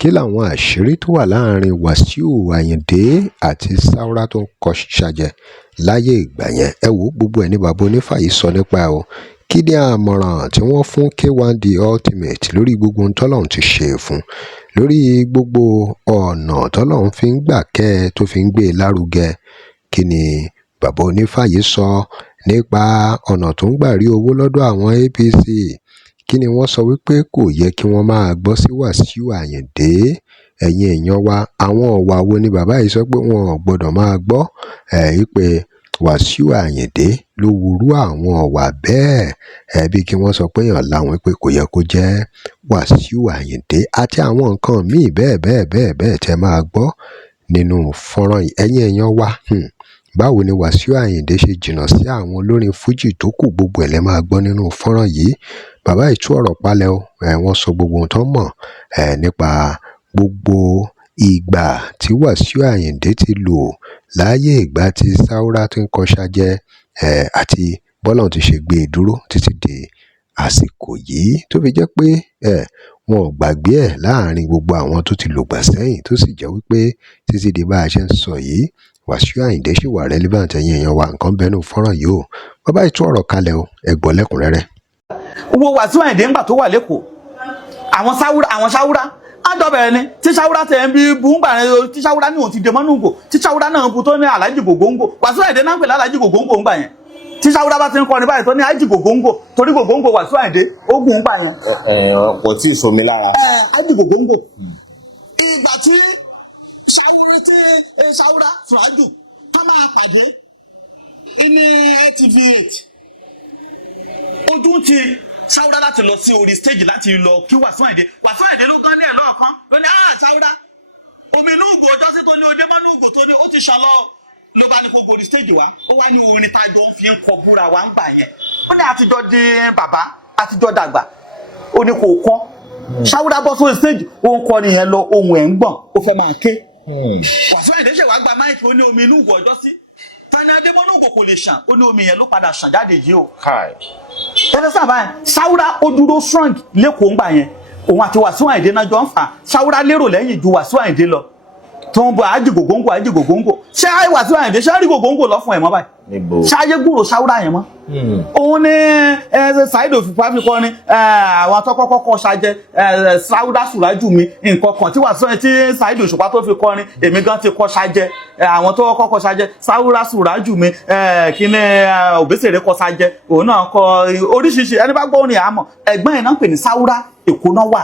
kí làwọn àṣírí tó wà láàrin Wàsíù Àyìndé àti Sáúrà tó ń kọ ṣàjẹ láyé ìgbà yẹn? Ẹ wo gbogbo ẹ̀ ní bàbá Onífà yìí sọ nípa ẹ̀ o. Kí ni àmọ̀ràn tí wọ́n fún K1 The Ultimate lórí gbogbo ohun tọ́lọ́run ti ṣe fún, lórí gbogbo ọ̀nà tọ́lọ́run fi ń gbà kẹ́ ẹ tó fi ń gbé e lárugẹ? Kí ni bàbá Onífà yìí sọ nípa ọ̀nà tó ń gbà rí owó lọ́dọ̀ àwọn APC? Kí ni wọ́n sọ wípé kò yẹ kí wọ́n máa gbọ́ sí Wàsíù Àyìndé? Ẹ̀yin èèyàn wa, àwọn ọ̀wà wo ni bàbá yìí sọ pé wọn ò gbọ́dọ̀ máa gbọ́? Wípé Wàsíù Àyìndé ló wúrú àwọn ọ̀wà bẹ́ẹ̀, bí kí wọ́n sọ pé èèyàn láwọn pé kò yẹ kó jẹ́ Wàsíù Àyìndé àti àwọn nǹkan míì bẹ́ẹ̀ tẹ́ máa gbọ́ nínú fọ́nrán yìí. Ẹ̀yin èèyàn wa, báwo ni Wàsíù Àyìndé ṣe jìnnà sí àwọn olórin fújì tó kù? Gbogbo ẹ̀ lẹ́ máa gbọ́ nínú fọ́nrán yìí. Bàbá yìí tú ọ̀rọ̀ palẹ̀ o. Wọ́n sọ gbogbo ohun tó mọ̀ nípa gbogbo ìgbà tí Wàsíù Àyìndé ti lò láyé ìgbà tí Sáúrà ti ń kọ ṣàjẹ, àti bọ́lọ́run ti ṣe gbé e dúró títí di àsìkò yìí, tó fi jẹ́ pé wọn ò gbàgbé ẹ̀ láàrin gbogbo àwọn tó ti lògbà sẹ́yìn, tó sì jẹ́ wípé títí di bá a ṣe ń sọ yìí Wàsíù Àyìndé ṣì wà relevant. Ẹ̀yin èèyàn wa, nǹkan bẹ́ẹ̀ nù fọ́nrán yìí o. Bàbá yìí tú ọ̀rọ̀ kalẹ̀ o, ẹ gbọ́ lẹ́kùnrẹ́rẹ́. Wo Wàsíù Àyìndé ńgbà tó wà lẹ́kọ̀ọ́, àwọn Sáúrà àjọ bẹ̀rẹ̀ ni tí Sáúrà tẹ̀ ń bí bùngbà tí Sáúrà ní òun ti dè mọ́nú gò, tí Sáúrà náà bu tó ní Àlájì Gògóńgò. Wàsíù Àyìndé náà ń pè l'Àlájì Gògóńgò ńgbà yẹn. Tí Sáúrà bá ti ń kọrin báyìí tó ní Àlájì Gògóńgò, torí Gògóńgò Wàsíù Àyìndé ó gùn ńgbà yẹn. Kò tí ì somi lára. Àlájì Gògóńgò. Ìgbà tí Sáúrà Fúrájù ká máa pàdé ní ITV8, ojú ti Sáúrà láti lọ sí orí stage láti lọ kí Wàsíù Àyìndé ló gán ní ẹ̀ lọ́ọ̀kan ló ní Sáúrà omi inú ìgò ọjọ́ sí tó ní ojé mọ́nú ìgò tó ní ó ti ṣàlọ́ ló bá ní gbogbo orí stage wa. Ó wá ní orin tájọ ń fi ń kọ búra wa ń gbà yẹn. Ó ní àtijọ́ di bàbá àtijọ́ dàgbà, ó ní kò kọ́. Sáúrà bọ́ sórí stage ó ń kọ nìyẹn lọ, ohun ẹ̀ ń gbọ̀n, ó fẹ́ máa ké. Wàsíù Àyìndé ṣe wá gba máìkì, ó ní omi inú ìgò ọjọ́ sí fẹ́ni adébọ́nú ìgò kò lè ṣàn, ó ní omi yẹn ló padà ṣàn jáde yìí o. Ẹ̀rẹ́ sábà yẹn Sáúrà ó dúró strong lẹ́kọ̀ọ́ ńgbà yẹn, òun àti Wàsíù Àyìndé náà jọ ń fà. Sáúrà lérò lẹ́yìn ju Wàsíù Àyìndé lọ tó ń bọ Àlájì Gògóńgò. Ṣé Wàsíù Àyìndé ṣé rí Gògóńgò lọ fún ẹ̀ mọ́ báyìí? Ṣé ayé gbúrò Sáúrà yẹn mọ́? Òun ní Saheed Osupa fi kọ́ ni àwọn tó kọ́kọ́ ṣàjẹ Sáúrà Fúrájù mi nǹkan kan tí Saheed Osupa tó fi kọ́ ni èmi gan ti kọ́ ṣàjẹ àwọn tó kọ́kọ́ ṣàjẹ Sáúrà Fúrájù mi kíní Òbésèré kọ́ ṣàjẹ òun náà kọ oríṣiríṣi. Ẹni bá gbọ́ orin àmọ́ ẹ̀gbọ́n ẹ̀ náà ń pè ní Sáúrà, Èkó náà wà.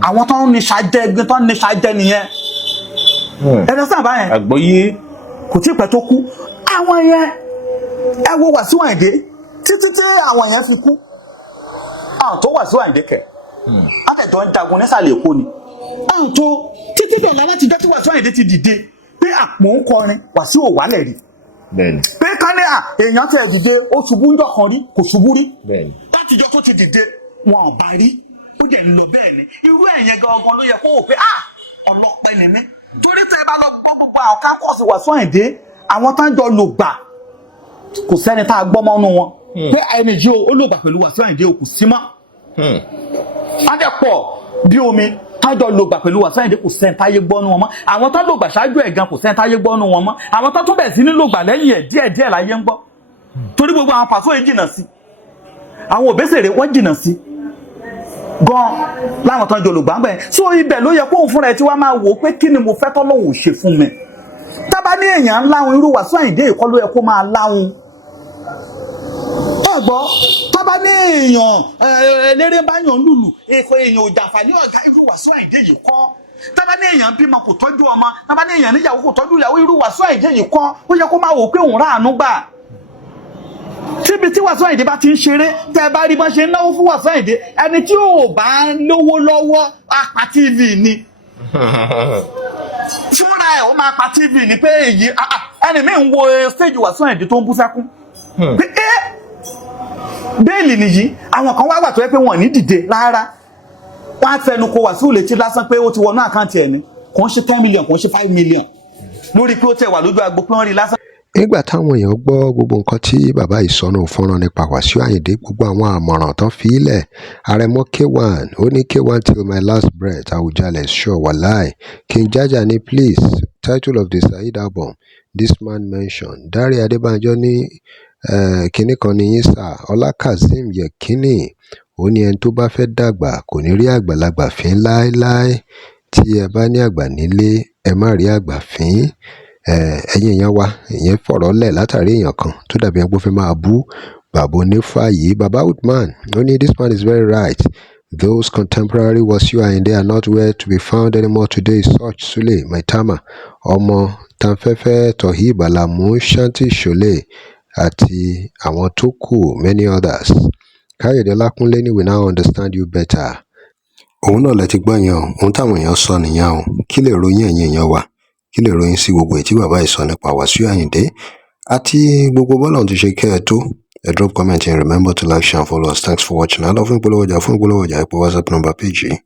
Àwọn tó ń ní ṣàjẹ nìyẹn. Ẹ̀rẹ́ sábà yẹn àgbọ́yé kò tí pẹ́ tó kú. Àwọn yẹn ẹ wo Wàsíù Àyìndé títí tí àwọn yẹn fi kú. Àwọn tó Wàsíù Àyìndé kẹ̀ àtẹ̀jọ́ ń jagun nísàlẹ̀ Èkó ni. Àwọn tó títí dọ̀là láti jẹ́ tí Wàsíù Àyìndé ti dìde pé àpò ń kọrin Wàsíù ò wálẹ̀ rí. Pé kánẹ́ èèyàn tẹ̀ dìde ó ṣubú ń jọ̀kan rí kò ṣubú rí. Látijọ́ tó ti dìde wọn ò bá rí, ó dẹ̀ ń lọ bẹ́ẹ̀ ni. Irú ẹ̀yẹn gangan ló yẹ kó o pé ọlọ́pẹ́ ni mí. Torí tẹ́ ẹ bá lọ gbogbo àwọn kákọ́ọ̀sì Wàsíù Àyìndé, àwọn tá ń jọ lò gbà kò sẹ́ni tá a gbọ́ mọ́nú wọn pé ẹni yìí ó lò gbà pẹ̀lú Wàsíù Àyìndé kò sí mọ́. Á dẹ̀ pọ̀ bí omi tá jọ lò gbà pẹ̀lú Wàsíù Àyìndé kò sẹ́ni táyé gbọ́nú wọn mọ́. Àwọn tó lò gbà ṣáájú ẹ̀ gan kò sẹ́ni táyé gbọ́nú wọn mọ́. Àwọn tó tún bẹ̀rẹ̀ sí ní lò gbà lẹ́yìn ẹ̀ díẹ̀díẹ̀ láyé ń gbọ́. Torí gbogbo àwọn pàṣọ yìí jìnnà sí, àwọn Òbésèré wọ́n jìnnà sí gan láwọn tán jọ olùgbà ń bẹ̀. So ibẹ̀ ló yẹ kóun fúnra ẹ̀ tí wàá máa wò ó pé kí ni mo fẹ́ tọ́lọ́hùn ò ṣe fún mi. Tábà ní èèyàn ń láhun irú Wàsíù Àyìndé ìkọ́ ló yẹ kó máa láhun. Ọ̀gbọ́ tábà ní èèyàn eléré bá yàn lùlù èèyàn ò jàǹfààní ọ̀gá irú Wàsíù Àyìndé yìí kọ́. Tábà ní èèyàn bímọ kò tọ́jú ọmọ, tábà ní èèyàn níyàwó kò tọ́jú ìyàwó irú Wàsíù Àyìndé yìí kọ́. Ó yẹ kó máa wò ó pé òun ráàánú gbà. Tíbi tí Wàsíù Àyìndé bá ti ń ṣeré tẹ́ bá rí bọ́n ṣe náwó fún Wàsíù Àyìndé, ẹni tí ò bá lówó lọ́wọ́ apá TV ni. Fúnra ẹ̀ ó máa pa TV ni pé èyí ẹni mi ń wo stage Wàsíù Àyìndé tó ń bú sẹ́kún. Pé bẹ́ẹ̀lì nìyí àwọn kan wá wà tó yẹ pé wọ́n ní dìde rárá. Wọ́n á fẹnu kò Wàsíù létí lásán pé ó ti wọnú àkáǹtì ẹ̀ ni kò ń ṣe 10 million kò ń ṣe 5 million lórí pé ó tẹ̀ wà lójú agbo pé wọ́n rí lásán. nígbà táwọn èèyàn gbọ́ gbogbo nǹkan tí bàbá yìí sọ nínú fọ́nrán nípa Wàsíù Àyìndé, gbogbo àwọn àmọ̀ràn tán fi í lẹ̀. Àrẹ̀mọ K1 ó ní K1 till my last breath, awujale sure wàláì. King Jaja ní please title of the Saheed album this man mentioned. Dárí Adébánjọ ní kinní kan ní yín sà. Ọlá Kazeem Yekini ó ní ẹni tó bá fẹ́ dàgbà kò ní rí àgbàlagbà fín láéláé. Tí ẹ bá ní àgbà nílé ẹ má rí àgbà fín. Ẹ̀yin èèyàn wa, ìyẹn fọ̀rọ̀ lẹ̀ látàrí èèyàn kan tó dàbí ẹni pé ó fẹ́ máa bú bàbá Onifa yìí. Bàbá Uthman ó ní this man is very right. Those contemporary Wasiu Ayinde are not where to be found anymore today. Such Sule Maitama, ọmọ Tanfẹ́fẹ́, Toheeb Alamu, Shanti Shole àti àwọn tó kù, many others. Káyọ̀dé Ọlákúnlé ní we now understand you better. Òun náà lẹ ti gbọ́ yẹn o, ohun táwọn èèyàn sọ nìyẹn o. Kí lè ròyìn ẹ̀yin èèyàn wa? Kí lè ròyìn sí gbogbo èyí tí bàbá yìí sọ nípa Wàsíù Àyìndé àti gbogbo bọ́lá ti ṣe kẹ́ ẹ tó? Ẹ drop comment and remember to like, share and follow us. Thanks for watching. I love fún ìpolówó ọjà ẹ pé WhatsApp number page yìí.